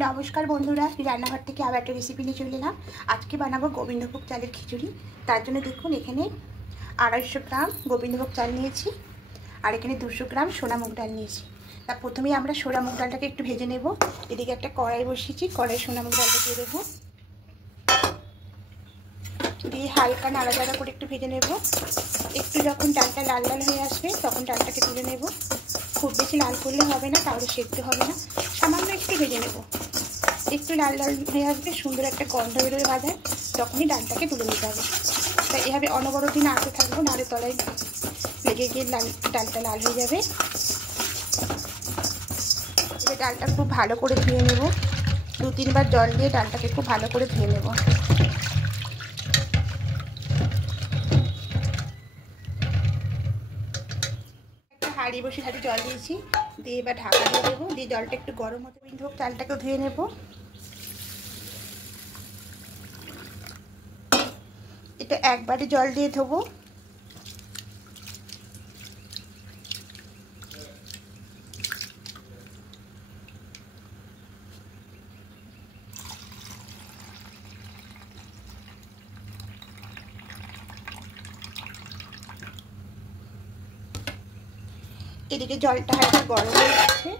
नमस्कार बंधुरा रान्नाघर থেকে আবার একটা রেসিপি নিয়ে চলে এলাম। আজকে বানাবো গোবিন্দভোগ চালের খিচুড়ি। তার জন্য দেখুন এখানে 250 গ্রাম গোবিন্দভোগ চাল নিয়েছি আর এখানে 200 গ্রাম সোনা মুগ ডাল নিয়েছি। তা প্রথমেই আমরা সোনা মুগ ডালটাকে একটু ভেজে নেব। এদিকে একটা কড়াই বসিয়েছি, কড়াই সোনা মুগ ডালটা দিয়ে দেবো, দিয়ে হালকা নাড়াচাড়া করে একটু ভেজে নেব। একটু যখন ডালটা লাল লাল হয়ে আসবে তখন ডালটাকে তুলে নেব। খুব বেশি লাল করলে হবে না, তাহলে সেদ্ধ হবে না, সামান্য একটু ভেজে নেব। একটু লাল লাল হয়ে আসবে, সুন্দর একটা গন্ধ বেরোবে বাজার, তখনই ডালটাকে তুলে নিতে হবে। তাই এভাবে অনবরত নাড়তে থাকবো, নাড়ে তলায় লেগে গিয়ে ডালটা লাল হয়ে যাবে। এবার ডালটা খুব ভালো করে ধুয়ে নেব, 2-3 বার জল দিয়ে ডালটাকে খুব ভালো করে ধুয়ে নেব। হাঁড়ি বসে হাঁড়ি জল দিয়েছি, দিয়ে এবার ঢাকা দিয়ে দেবো, দিয়ে জলটা একটু গরম হতে গোবিন্দভোগ চালটাকেও ধুয়ে নেব। এটা একবারে জল দিয়ে ধোবো। এদিকে জলটা হালকা গরম হয়ে গেছে,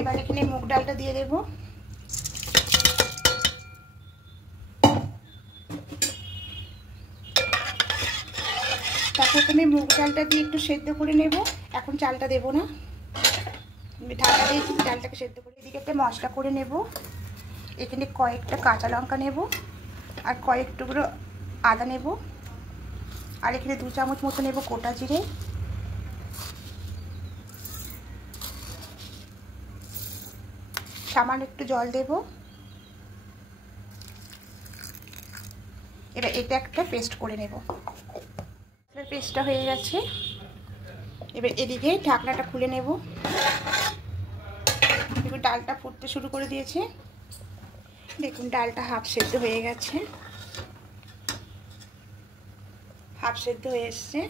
এবার এখানে মুগ ডালটা দিয়ে দেবো। তারপর আমি মুগ ডালটা দিয়ে একটু সেদ্ধ করে নেব, এখন চালটা দেবো না, ঢাকা দিয়ে ডালটাকে সেদ্ধ করে। এদিকে একটা মশলা করে নেব, এখানে কয়েকটা কাঁচা লঙ্কা নেব আর কয়েক টুকরো আদা নেব, আর এখানে 2 চামচ মতো নেব গোটা জিরে, সামান্য একটু জল দেব। এবার এটা একটা পেস্ট করে নেব। পেস্টটা হয়ে গেছে, এবার এদিকে ঢাকনাটা খুলে নেব। এবার ডালটা ফুটতে শুরু করে দিয়েছে, দেখুন ডালটা হাফ সেদ্ধ হয়ে গেছে, হাফ সেদ্ধ হয়ে এসছে।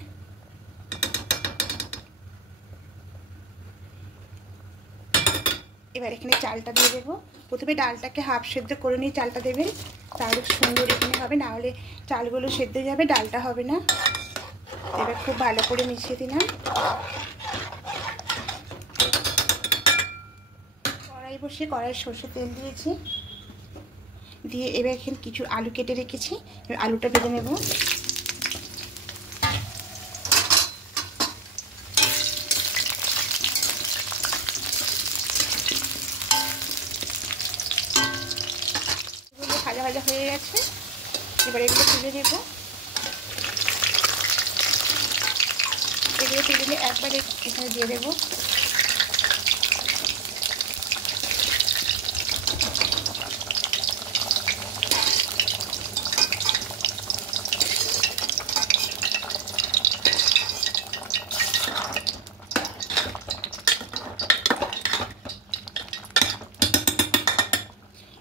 এবার এখানে চালটা দিয়ে দেবো। প্রথমে ডালটাকে হাফ সেদ্ধ করে নিয়ে চালটা দেবেন, তাহলে সুন্দর এখানে হবে, না হলে চালগুলো সেদ্ধ হয়ে যাবে, ডালটা হবে না। এবার খুব ভালো করে মিশিয়ে দিলাম। কড়াই বসে কড়াই সর্ষের তেল দিয়েছি, দিয়ে এবার এখানে কিছু আলু কেটে রেখেছি, এবার আলুটা ভেজে নেব। ভাজা ভাজা হয়ে গেছে, এবার এগুলো তুলে দেবো। এগুলো তুলে একবার এখানে দিয়ে দেবো।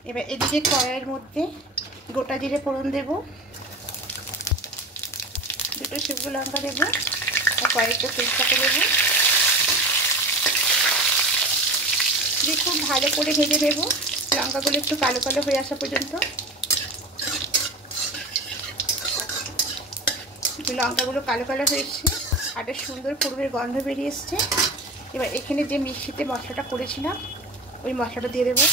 এবার এদিকে কড়াইয়ের মধ্যে গোটা জিরে ফোড়ন দেব, 2টো শুকনো লঙ্কা দেবো আর কয়েকটা তেজপাতা দেবো, দিয়ে খুব ভালো করে ভেজে দেবো, লঙ্কাগুলো একটু কালো কালো হয়ে আসা পর্যন্ত। লঙ্কাগুলো কালো কালো হয়েছে, আর একটা সুন্দর ফোড়নের গন্ধ বেরিয়ে এসছে। এবার এখানে যে মিক্সিতে মশলাটা করেছিলাম ওই মশলাটা দিয়ে দেবো।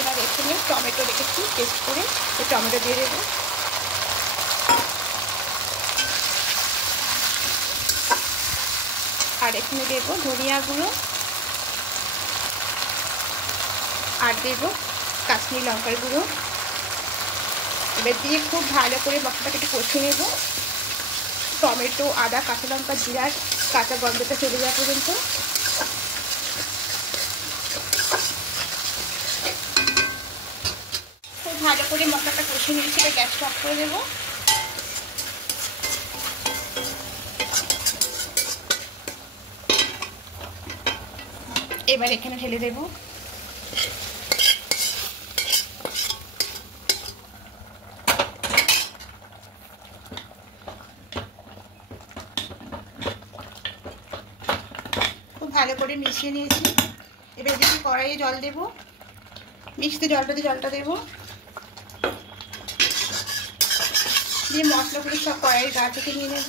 এবার এখানে টমেটো রেখেছি পেস্ট করে, ওই টমেটো দিয়ে দেবো। আর এখানে দেবো ধনিয়া গুঁড়ো আর দেবো কাশ্মীরি লঙ্কার গুঁড়ো। এবার দিয়ে খুব ভালো করে মশলাটাকে একটু কষিয়ে নেব, টমেটো আদা কাঁচা লঙ্কা জিরার কাঁচা গন্ধটা চলে যাওয়া পর্যন্ত। খুব ভালো করে মশলাটা কষিয়ে নিয়েছি, এবার গ্যাসটা অফ করে দেবো। এবার এখানে ঢেলে দেবো। করে মিশিয়ে নিয়েছি। এবার এদিকে কড়াইয়ে জল দেব, মিষ্টি জলটা দেবো, দিয়ে মশলাগুলো সব কড়াইয়ের গা থেকে নিয়ে নেব।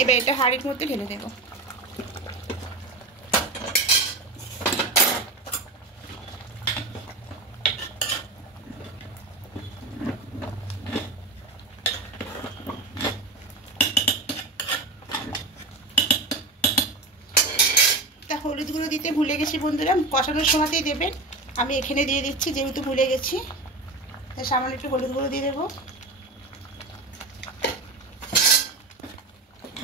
এবার এটা হাঁড়ির মধ্যে ঢেলে দেবো। হলুদ গুঁড়ো দিতে ভুলে গেছি বন্ধুরা, কষানোর সময়তেই দেবেন, আমি এখানে দিয়ে দিচ্ছি যেহেতু ভুলে গেছি। তাই সামান্য একটু হলুদ গুঁড়ো দিয়ে দেবো,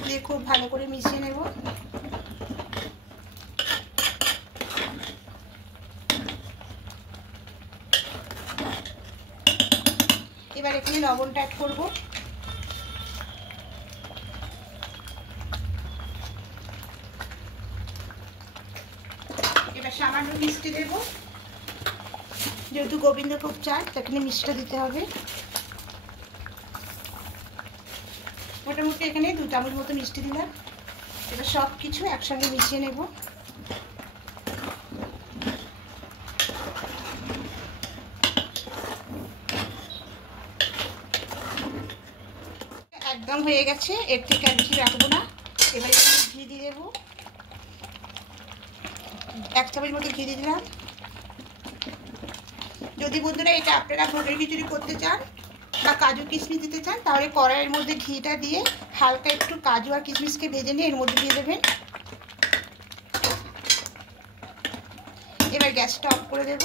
দিয়ে খুব ভালো করে মিশিয়ে নেব। এবার এখানে লবণটা অ্যাড করবো। এবার সামান্য মিষ্টি দেব, যেহেতু গোবিন্দভোগ চাল সেখানে মিষ্টিটা দিতে হবে। মোটামুটি এখানে 2 চামচ মতো মিষ্টি দিলাম। এবার সব কিছু একসঙ্গে মিশিয়ে নেব। একদম হয়ে গেছে, এর থেকে আর বেশি রাখবো না। এবার এখানে ঘি দিয়ে দেবো, 1 চামচ মতো ঘি দিয়ে দিলাম। যদি বন্ধুরা এটা আপনারা ভোগের খিচুড়ি করতে চান বা কাজু কিশমিশ দিতে চান, তাহলে কড়াইয়ের মধ্যে ঘিটা দিয়ে হালকা একটু কাজু আর কিশমিশকে ভেজে নিয়ে এর মধ্যে দিয়ে দেবেন। এবার গ্যাসটা অফ করে দেব।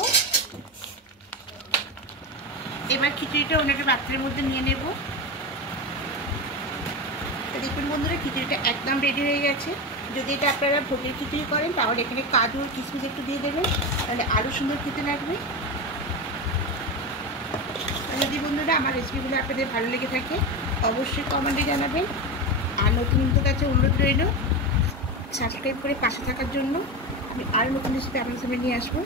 এবার খিচুড়িটা অন্য একটা পাত্রের মধ্যে নিয়ে নেব। দেখুন বন্ধুরা, খিচুড়িটা একদম রেডি হয়ে গেছে। যদি এটা আপনারা ভোগের খিচুড়ি করেন তাহলে এখানে কাজু আর কিশমিশ একটু দিয়ে দেবেন, তাহলে আরও সুন্দর খেতে লাগবে। যদি বন্ধুরা আমার রেসিপিগুলো আপনাদের ভালো লেগে থাকে অবশ্যই কমেন্টে জানাবেন। আর নতুনদের কাছে অনুরোধ রইল সাবস্ক্রাইব করে পাশে থাকার জন্য। আমি আর নতুন রেসিপি আপনার সামনে নিয়ে আসবো।